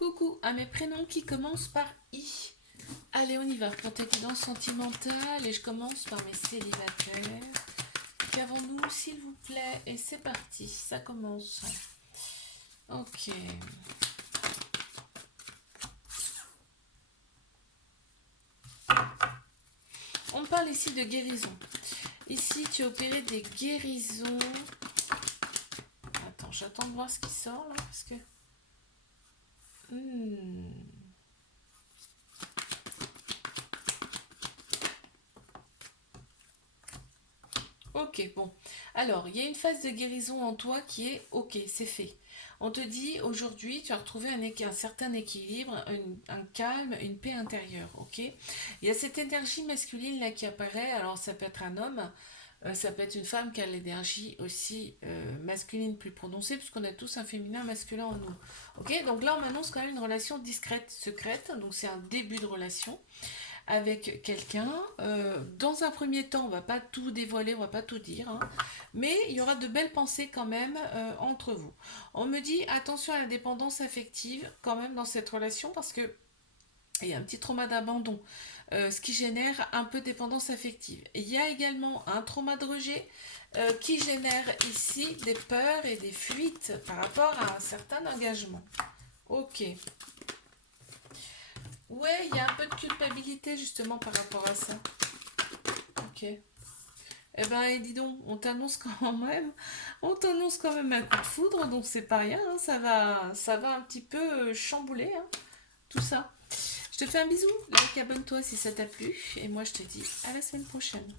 Coucou à mes prénoms qui commencent par I. Allez, on y va pour ta guidance sentimentale et je commence par mes célibataires. Qu'avons-nous, s'il vous plaît? Et c'est parti, ça commence. Ok. On parle ici de guérison. Ici, tu as opéré des guérisons. Attends, j'attends de voir ce qui sort là parce que. Ok, bon. Alors, il y a une phase de guérison en toi qui est ok, c'est fait. On te dit aujourd'hui, tu as retrouvé un certain équilibre, un calme, une paix intérieure, ok? Il y a cette énergie masculine là qui apparaît, alors ça peut être un homme, ça peut être une femme qui a l'énergie aussi masculine plus prononcée, puisqu'on a tous un féminin masculin en nous. Ok, donc là on m'annonce quand même une relation discrète, secrète, donc c'est un début de relation avec quelqu'un. Dans un premier temps, on va pas tout dévoiler, on va pas tout dire, hein, mais il y aura de belles pensées quand même entre vous. On me dit attention à la dépendance affective quand même dans cette relation parce que il y a un petit trauma d'abandon, ce qui génère un peu de dépendance affective. Il y a également un trauma de rejet qui génère ici des peurs et des fuites par rapport à un certain engagement. Ok. Ouais, il y a un peu de culpabilité justement par rapport à ça. Ok. Eh ben, et dis donc, on t'annonce quand même un coup de foudre, donc c'est pas rien, hein, ça va un petit peu chambouler, hein, tout ça. Je te fais un bisou, like, abonne-toi si ça t'a plu, et moi je te dis à la semaine prochaine.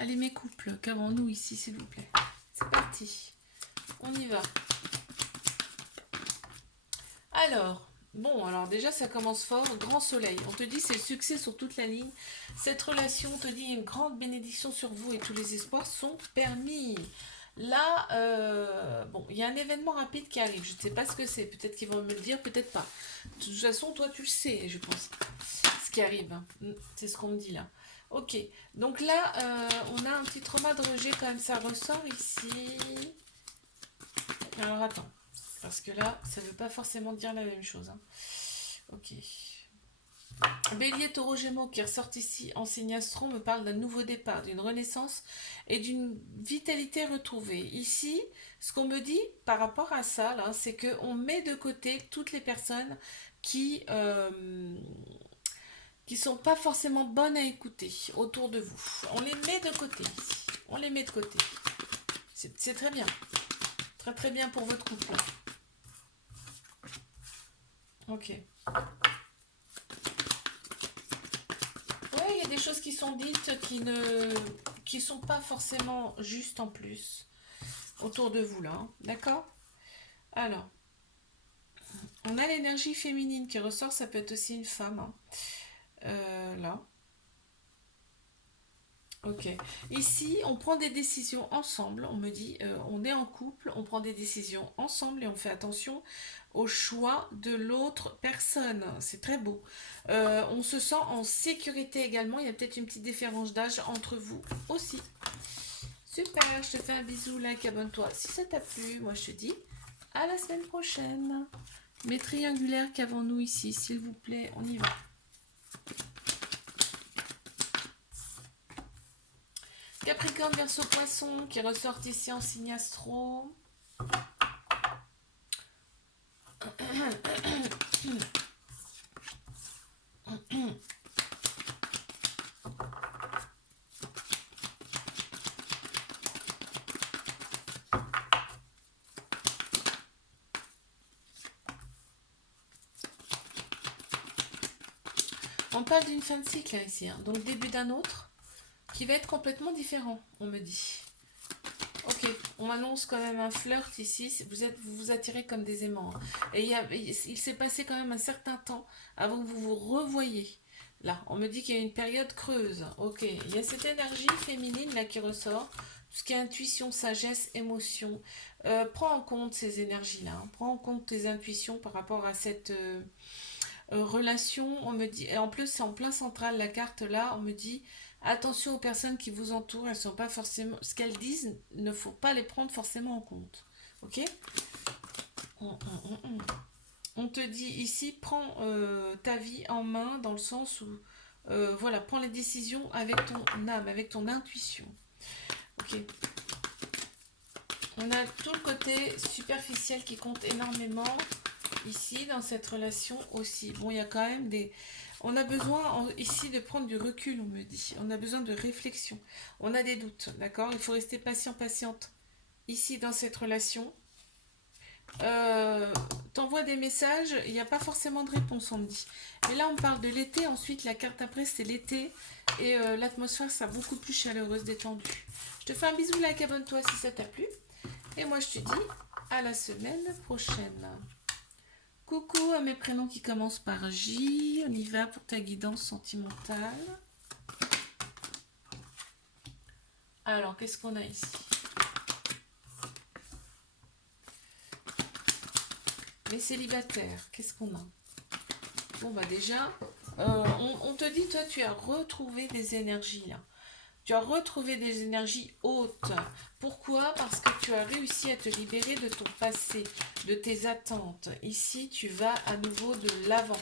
Allez mes couples, qu'avons-nous ici s'il vous plaît? C'est parti, on y va. Alors déjà ça commence fort, grand soleil. On te dit c'est le succès sur toute la ligne. Cette relation, on te dit une grande bénédiction sur vous et tous les espoirs sont permis. Là, bon, il y a un événement rapide qui arrive. Je ne sais pas ce que c'est. Peut-être qu'ils vont me le dire, peut-être pas. De toute façon, toi, tu le sais, je pense. Ce qui arrive. C'est ce qu'on me dit là. Ok. Donc là, on a un petit trauma de rejet quand même. Ça ressort ici. Alors attends. Parce que là, ça ne veut pas forcément dire la même chose, hein. Ok. Bélier, taureau, gémeaux qui ressortent ici en signe astro me parle d'un nouveau départ, d'une renaissance et d'une vitalité retrouvée. Ici, ce qu'on me dit par rapport à ça, là, c'est qu'on met de côté toutes les personnes qui sont pas forcément bonnes à écouter autour de vous. On les met de côté ici. On les met de côté. C'est très bien. Très très bien pour votre couple. Ok. Ouais, il y a des choses qui sont dites qui sont pas forcément justes en plus autour de vous là, hein. D'accord? Alors, on a l'énergie féminine qui ressort, ça peut être aussi une femme, hein. Là. Ok. Ici, on prend des décisions ensemble. On me dit, on est en couple, on prend des décisions ensemble et on fait attention au choix de l'autre personne. C'est très beau. On se sent en sécurité également. Il y a peut-être une petite différence d'âge entre vous aussi. Super, je te fais un bisou, like, abonne-toi si ça t'a plu. Moi, je te dis à la semaine prochaine. Mes triangulaires qu'avons-nous ici, s'il vous plaît, on y va. Capricorne, Verseau, Poisson qui ressortent ici en signe astro. On parle d'une fin de cycle hein, ici, hein. Donc début d'un autre qui va être complètement différent, on me dit. Ok, on m'annonce quand même un flirt ici, vous vous attirez comme des aimants, hein. Et il s'est passé quand même un certain temps avant que vous vous revoyiez. Là, on me dit qu'il y a une période creuse. Ok, il y a cette énergie féminine là qui ressort. Tout ce qui est intuition, sagesse, émotion. Prends en compte ces énergies-là, hein. Prends en compte tes intuitions par rapport à cette relation. On me dit, et en plus c'est en plein central la carte là, on me dit attention aux personnes qui vous entourent, elles sont pas forcément. Ce qu'elles disent, ne faut pas les prendre forcément en compte. Ok? On te dit ici, prends ta vie en main dans le sens où, voilà, prends les décisions avec ton âme, avec ton intuition. Ok. On a tout le côté superficiel qui compte énormément ici dans cette relation aussi. Bon, il y a quand même des... On a besoin ici de prendre du recul, on me dit. On a besoin de réflexion. On a des doutes, d'accord? Il faut rester patient, patiente ici dans cette relation. T'envoies des messages, il n'y a pas forcément de réponse, on me dit. Mais là, on parle de l'été. Ensuite, la carte après, c'est l'été. Et l'atmosphère sera beaucoup plus chaleureuse, détendue. Je te fais un bisou, like, abonne-toi si ça t'a plu. Et moi, je te dis à la semaine prochaine. Coucou à mes prénoms qui commencent par J. On y va pour ta guidance sentimentale. Alors, qu'est-ce qu'on a ici? Les célibataires, qu'est-ce qu'on a? Bon, bah déjà, on te dit, toi, tu as retrouvé des énergies, là. Tu as retrouvé des énergies hautes. Pourquoi? Parce que tu as réussi à te libérer de ton passé, de tes attentes. Ici, tu vas à nouveau de l'avant.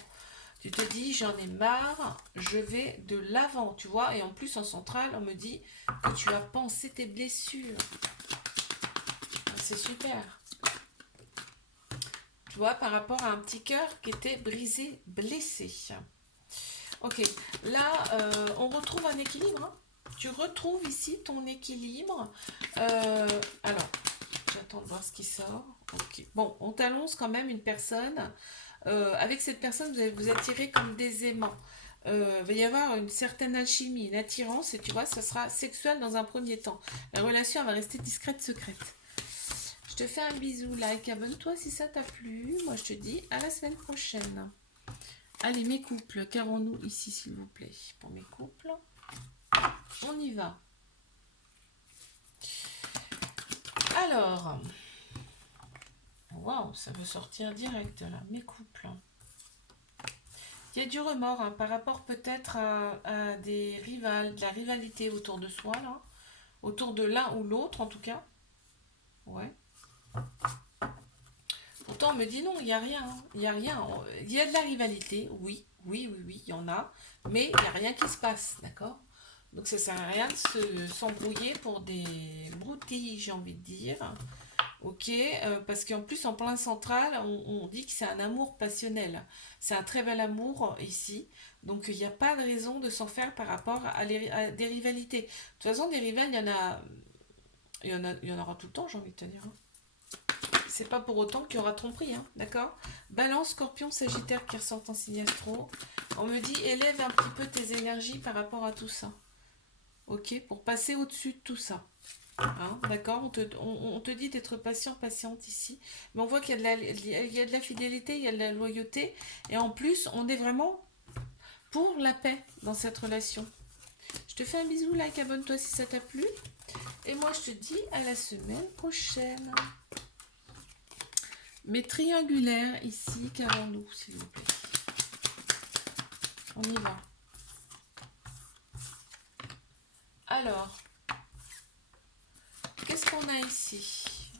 Tu te dis, j'en ai marre, je vais de l'avant, tu vois. Et en plus, en centrale, on me dit que tu as pensé tes blessures. C'est super. Tu vois, par rapport à un petit cœur qui était brisé, blessé. Ok, là, on retrouve un équilibre. Hein. Tu retrouves ici ton équilibre. Alors, j'attends de voir ce qui sort. Ok, bon, on t'annonce quand même une personne. Avec cette personne, vous allez vous attirer comme des aimants. Il va y avoir une certaine alchimie, une attirance, et tu vois, ça sera sexuel dans un premier temps. La relation elle va rester discrète, secrète. Je te fais un bisou, like, abonne-toi si ça t'a plu. Moi, je te dis à la semaine prochaine. Allez, mes couples, carrons-nous ici, s'il vous plaît, pour mes couples. On y va. Alors, waouh, ça veut sortir direct, là, mes couples. Il y a du remords hein, par rapport peut-être à des rivales, de la rivalité autour de soi, là. Autour de l'un ou l'autre, en tout cas. Ouais. Pourtant, on me dit non, il n'y a rien. Il n'y a rien. Il y a de la rivalité, oui, il y en a. Mais il n'y a rien qui se passe, d'accord? Donc ça sert à rien de s'embrouiller pour des broutilles, j'ai envie de dire. Ok, parce qu'en plus en plein central, on dit que c'est un amour passionnel. C'est un très bel amour ici. Donc il n'y a pas de raison de s'en faire par rapport à des rivalités. De toute façon, des rivales, il y en aura tout le temps, j'ai envie de te dire. Hein. C'est pas pour autant qu'il y aura tromperie, hein, d'accord? Balance, Scorpion, Sagittaire qui ressortent en signe astro. On me dit élève un petit peu tes énergies par rapport à tout ça. Ok, pour passer au-dessus de tout ça. Hein, d'accord, on te dit d'être patient, patiente ici. Mais on voit qu'il y a de la fidélité, il y a de la loyauté. Et en plus, on est vraiment pour la paix dans cette relation. Je te fais un bisou, like, abonne-toi si ça t'a plu. Et moi, je te dis à la semaine prochaine. Mes triangulaires ici, qu'avons-nous, s'il vous plaît? On y va. Alors, qu'est-ce qu'on a ici?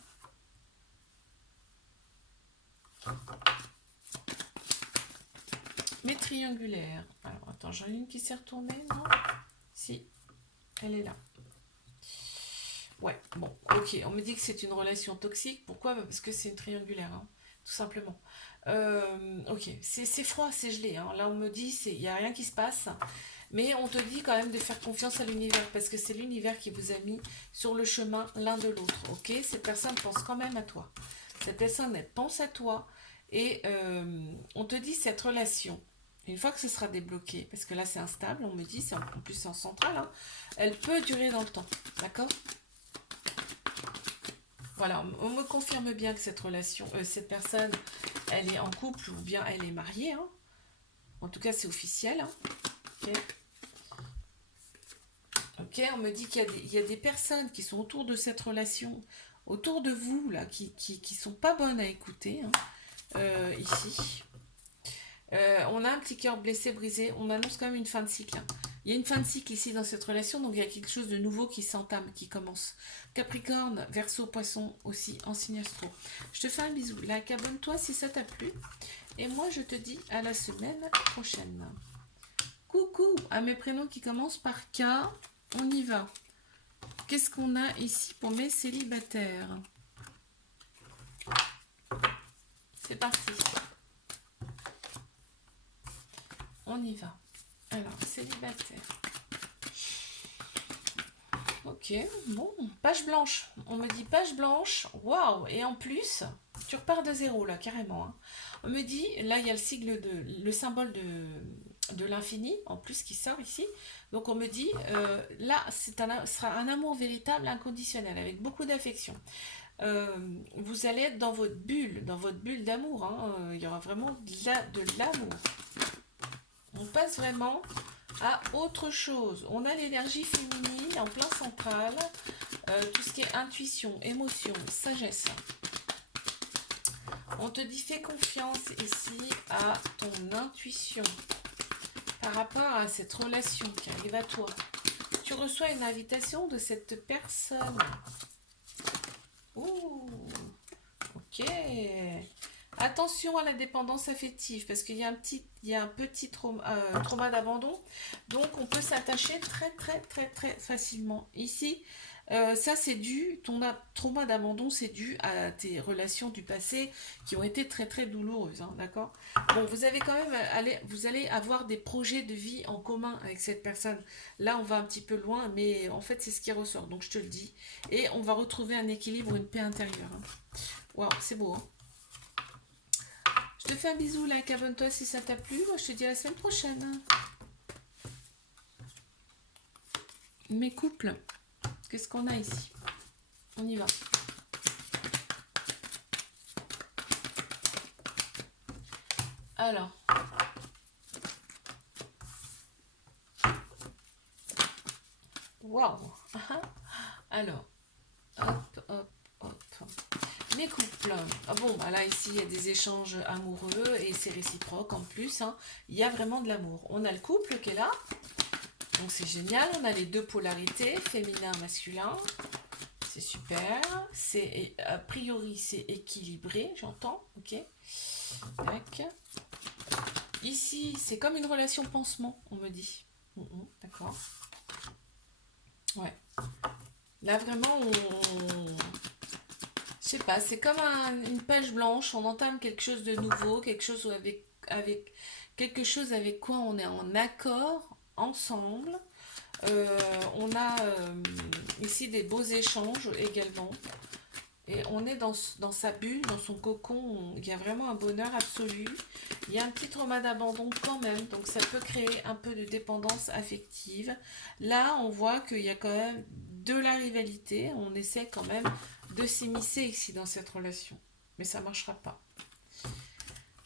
Mes triangulaires. Alors, attends, j'en ai une qui s'est retournée, non? Si, elle est là. Ouais, bon, ok. On me dit que c'est une relation toxique. Pourquoi? Parce que c'est une triangulaire, hein, tout simplement. Ok, c'est froid, c'est gelé. Hein. Là, on me dit, il n'y a rien qui se passe. Mais on te dit quand même de faire confiance à l'univers. Parce que c'est l'univers qui vous a mis sur le chemin l'un de l'autre. Ok? Cette personne pense quand même à toi. Cette personne, elle pense à toi. Et on te dit cette relation. Une fois que ce sera débloqué, parce que là c'est instable, on me dit, c'est en plus c'est en centrale, hein, elle peut durer dans le temps. D'accord? Voilà, on me confirme bien que cette relation, cette personne, elle est en couple ou bien elle est mariée. Hein. En tout cas, c'est officiel. Hein. Ok. Ok, on me dit qu'il y a des personnes qui sont autour de cette relation, autour de vous, là, qui sont pas bonnes à écouter. Hein, ici. On a un petit cœur blessé, brisé. On annonce quand même une fin de cycle. Hein. Il y a une fin de cycle ici dans cette relation, donc il y a quelque chose de nouveau qui s'entame, qui commence. Capricorne, Verseau, Poisson aussi en signe astro. Je te fais un bisou. Like, abonne-toi si ça t'a plu. Et moi, je te dis à la semaine prochaine. Coucou à mes prénoms qui commencent par K. On y va. Qu'est-ce qu'on a ici pour mes célibataires? C'est parti. On y va. Alors, célibataire. Ok, bon, page blanche. On me dit page blanche. Waouh! Et en plus, tu repars de zéro là, carrément. Hein. On me dit, là, il y a le symbole de l'infini, en plus, qui sort ici. Donc, on me dit, là, sera un amour véritable, inconditionnel, avec beaucoup d'affection. Vous allez être dans votre bulle d'amour. Hein. Il y aura vraiment de l'amour. On passe vraiment à autre chose. On a l'énergie féminine en plein central, tout ce qui est intuition, émotion, sagesse. On te dit fais confiance ici à ton intuition par rapport à cette relation qui arrive à toi. Tu reçois une invitation de cette personne. Ouh, ok. Attention à la dépendance affective parce qu'il y a un petit trauma d'abandon. Donc on peut s'attacher très facilement. Ici, ça c'est dû, trauma d'abandon, c'est dû à tes relations du passé qui ont été très douloureuses. Hein, d'accord. Bon, vous avez quand même, vous allez avoir des projets de vie en commun avec cette personne. Là, on va un petit peu loin, mais en fait c'est ce qui ressort. Donc je te le dis. Et on va retrouver un équilibre, une paix intérieure. Hein. Waouh, c'est beau. Hein. Je te fais un bisou, like, abonne-toi si ça t'a plu. Moi, je te dis à la semaine prochaine. Mes couples, qu'est-ce qu'on a ici? On y va. Alors. Waouh. Alors. Hop. Les couples. Ah bon, bah là, ici, il y a des échanges amoureux et c'est réciproque en plus. Hein. Il y a vraiment de l'amour. On a le couple qui est là. Donc, c'est génial. On a les deux polarités, féminin, masculin. C'est super. A priori, c'est équilibré, j'entends. Ok. Tac. Ici, c'est comme une relation pansement, on me dit. D'accord. Ouais. Là, vraiment, je sais pas, c'est comme une page blanche, on entame quelque chose de nouveau, quelque chose quelque chose avec quoi on est en accord ensemble. On a ici des beaux échanges également. Et on est dans sa bulle, dans son cocon, il y a vraiment un bonheur absolu. Il y a un petit trauma d'abandon quand même, donc ça peut créer un peu de dépendance affective. Là, on voit qu'il y a quand même de la rivalité, on essaie quand même de s'immiscer ici dans cette relation. Mais ça ne marchera pas.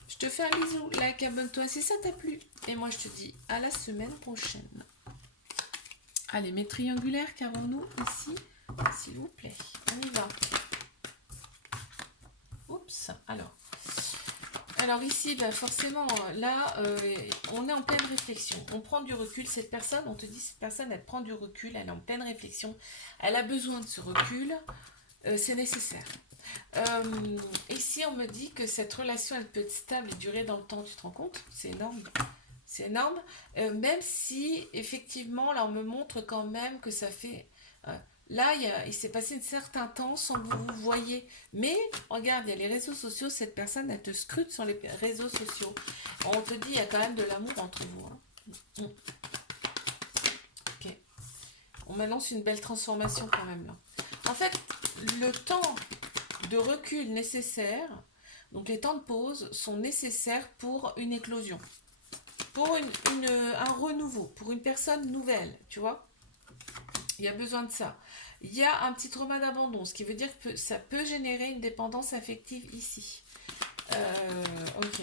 Je te fais un bisou, like, abonne-toi si ça t'a plu. Et moi, je te dis à la semaine prochaine. Allez, mes triangulaires, qu'avons-nous ici, s'il vous plaît? On y va. Oups, alors ici, ben forcément, là, on est en pleine réflexion. On prend du recul. Cette personne, on te dit, cette personne, elle prend du recul, elle est en pleine réflexion. Elle a besoin de ce recul. C'est nécessaire. Ici, on me dit que cette relation, elle peut être stable et durer dans le temps. Tu te rends compte? C'est énorme. C'est énorme. Même si, effectivement, là, on me montre quand même que ça fait... là, il s'est passé un certain temps sans que vous vous voyez. Mais, regarde, il y a les réseaux sociaux. Cette personne, elle te scrute sur les réseaux sociaux. On te dit, il y a quand même de l'amour entre vous. Hein. Ok. On m'annonce une belle transformation quand même, là. En fait, le temps de recul nécessaire, donc les temps de pause, sont nécessaires pour une éclosion. Pour un renouveau, pour une personne nouvelle, tu vois. Il y a besoin de ça. Il y a un petit trauma d'abandon, ce qui veut dire que ça peut générer une dépendance affective ici. Ok.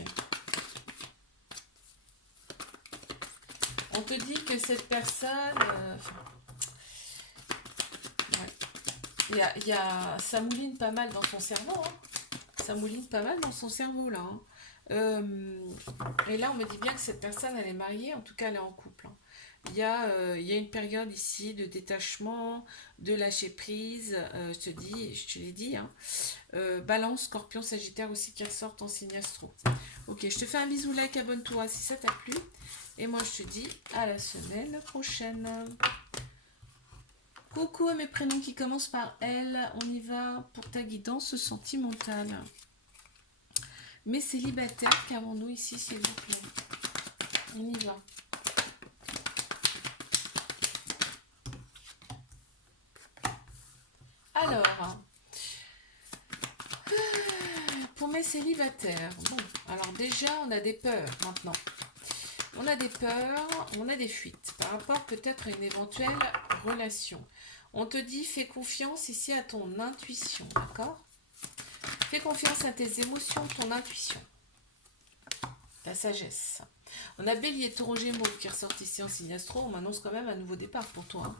On te dit que cette personne... ça mouline pas mal dans son cerveau. Hein. Ça mouline pas mal dans son cerveau, là. Hein. Et là, on me dit bien que cette personne, elle est mariée. En tout cas, elle est en couple. Hein. il y a une période ici de détachement, de lâcher prise. Je te l'ai dit, hein. Balance, Scorpion, Sagittaire aussi qui ressortent en signe astro. Ok, je te fais un bisou, like, abonne-toi si ça t'a plu. Et moi, je te dis à la semaine prochaine. Coucou à mes prénoms qui commencent par L. On y va pour ta guidance sentimentale. Mes célibataires, qu'avons-nous ici, s'il vous plaît? On y va. Alors, pour mes célibataires, bon, alors déjà, on a des peurs maintenant. On a des peurs, on a des fuites par rapport peut-être à une éventuelle relation. On te dit, fais confiance ici à ton intuition, d'accord? Fais confiance à tes émotions, ton intuition, ta sagesse. On a Bélier, Taureau, Gémeaux qui ressortent ici en signe astro. On m'annonce quand même un nouveau départ pour toi, hein.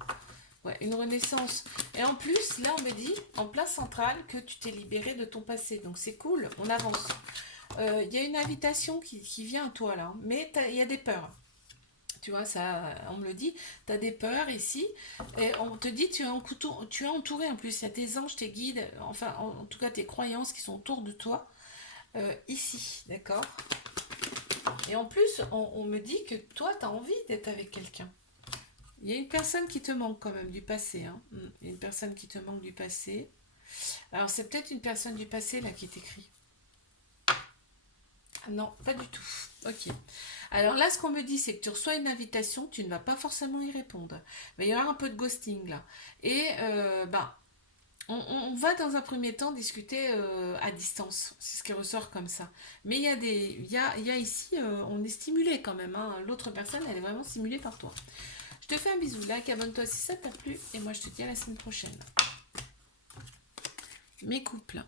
Ouais, une renaissance. Et en plus, là, on me dit, en place centrale, que tu t'es libéré de ton passé. Donc, c'est cool, on avance. Il y a une invitation qui vient à toi, là. Mais il y a des peurs. Tu vois, ça, on me le dit. Tu as des peurs ici. Et on te dit, tu es entouré en plus. Il y a tes anges, tes guides, enfin, en tout cas, tes croyances qui sont autour de toi. Ici, d'accord? Et en plus, on me dit que toi, tu as envie d'être avec quelqu'un. Il y a une personne qui te manque quand même du passé, hein. Il y a une personne qui te manque du passé. Alors, c'est peut-être une personne du passé là qui t'écrit. Ah non, pas du tout. Ok. Alors là, ce qu'on me dit, c'est que tu reçois une invitation, tu ne vas pas forcément y répondre. Mais il y aura un peu de ghosting là. Et on va dans un premier temps discuter à distance. C'est ce qui ressort comme ça. Mais il y a ici, on est stimulé quand même, hein. L'autre personne, elle est vraiment stimulée par toi. Je te fais un bisou, like, abonne-toi si ça t'a plu. Et moi, je te dis à la semaine prochaine. Mes couples.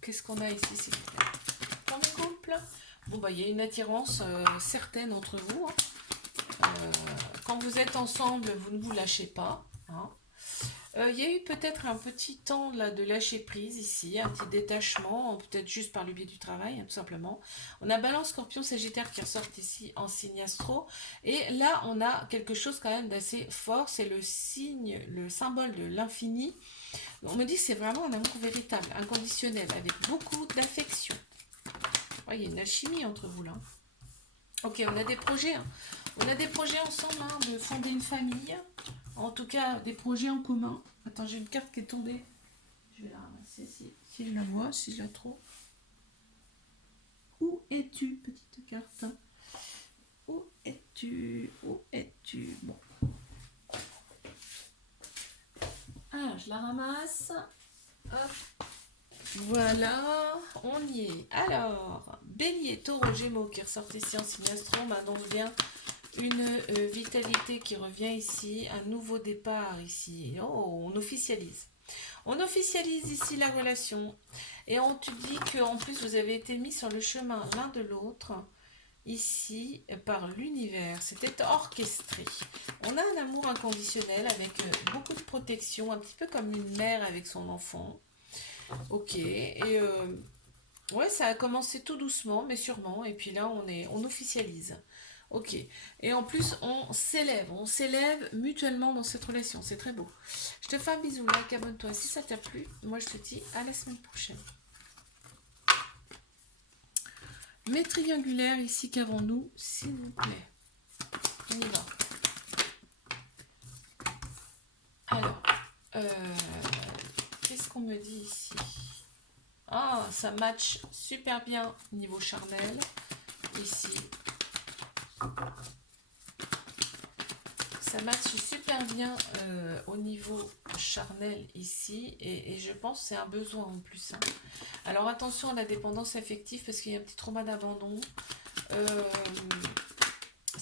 Qu'est-ce qu'on a ici, s'il vous plaît? Pour mes couples, bon, bah, il y a une attirance certaine entre vous, hein. Quand vous êtes ensemble, vous ne vous lâchez pas, hein. Il y a eu peut-être un petit temps là, de lâcher prise ici, un petit détachement, peut-être juste par le biais du travail, hein, tout simplement. On a Balance, Scorpion, Sagittaire qui ressortent ici en signe astro. Et là, on a quelque chose quand même d'assez fort, c'est le signe, le symbole de l'infini. On me dit que c'est vraiment un amour véritable, inconditionnel, avec beaucoup d'affection. Ouais, il y a une alchimie entre vous là. Ok, on a des projets, hein. On a des projets ensemble, hein, de fonder une famille. En tout cas, des projets en commun. Attends, j'ai une carte qui est tombée. Je vais la ramasser si je la vois, si je la trouve. Où es-tu, petite carte? Où es-tu? Où es-tu? Bon. Ah, je la ramasse. Hop. Voilà, on y est. Alors, Bélier, Taureau, Gémeaux qui ressortent ici en signe astro m'annonce bien une vitalité qui revient ici, un nouveau départ ici. Oh, on officialise. On officialise ici la relation. Et on te dit qu'en plus, vous avez été mis sur le chemin l'un de l'autre, ici, par l'univers. C'était orchestré. On a un amour inconditionnel avec beaucoup de protection, un petit peu comme une mère avec son enfant. Ok. Et ouais, ça a commencé tout doucement, mais sûrement. Et puis là, on officialise. Ok. Et en plus, on s'élève mutuellement dans cette relation. C'est très beau. Je te fais un bisou, like, abonne-toi si ça t'a plu. Moi, je te dis à la semaine prochaine. Mes triangulaires ici, qu'avons-nous, s'il vous plaît? On y va. Alors, qu'est-ce qu'on me dit ici? Ah, ça match super bien niveau charnel. Ici, ça match super bien au niveau charnel ici. Et je pense que c'est un besoin en plus, hein. Alors attention à la dépendance affective parce qu'il y a un petit trauma d'abandon.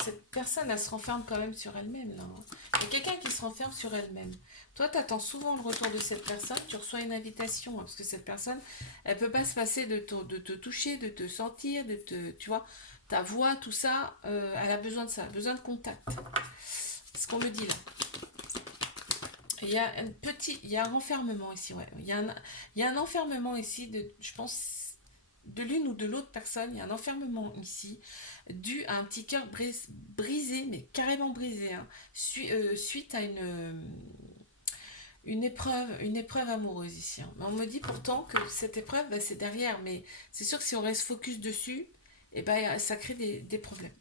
Cette personne, elle se renferme quand même sur elle-même, là, hein. Il y a quelqu'un qui se renferme sur elle-même. Toi, tu attends souvent le retour de cette personne, tu reçois une invitation, hein, parce que cette personne, elle peut pas se passer de te toucher, de te sentir, tu vois, ta voix, tout ça, elle a besoin de ça, besoin de contact. C'est ce qu'on me dit là. Il y a un renfermement ici, ouais. Il y a un enfermement ici, je pense, de l'une ou de l'autre personne, il y a un enfermement ici, dû à un petit cœur brisé, mais carrément brisé, hein, suite à une épreuve amoureuse ici, hein. Mais on me dit pourtant que cette épreuve, bah, c'est derrière, mais c'est sûr que si on reste focus dessus, et ben, ça crée des problèmes.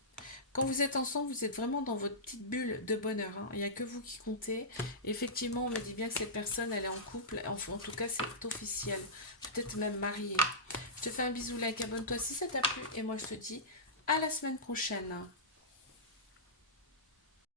Quand vous êtes ensemble, vous êtes vraiment dans votre petite bulle de bonheur, hein. Il n'y a que vous qui comptez. Effectivement, on me dit bien que cette personne, elle est en couple. En tout cas, c'est officiel. Peut-être même mariée. Je te fais un bisou, like, abonne-toi si ça t'a plu. Et moi, je te dis à la semaine prochaine.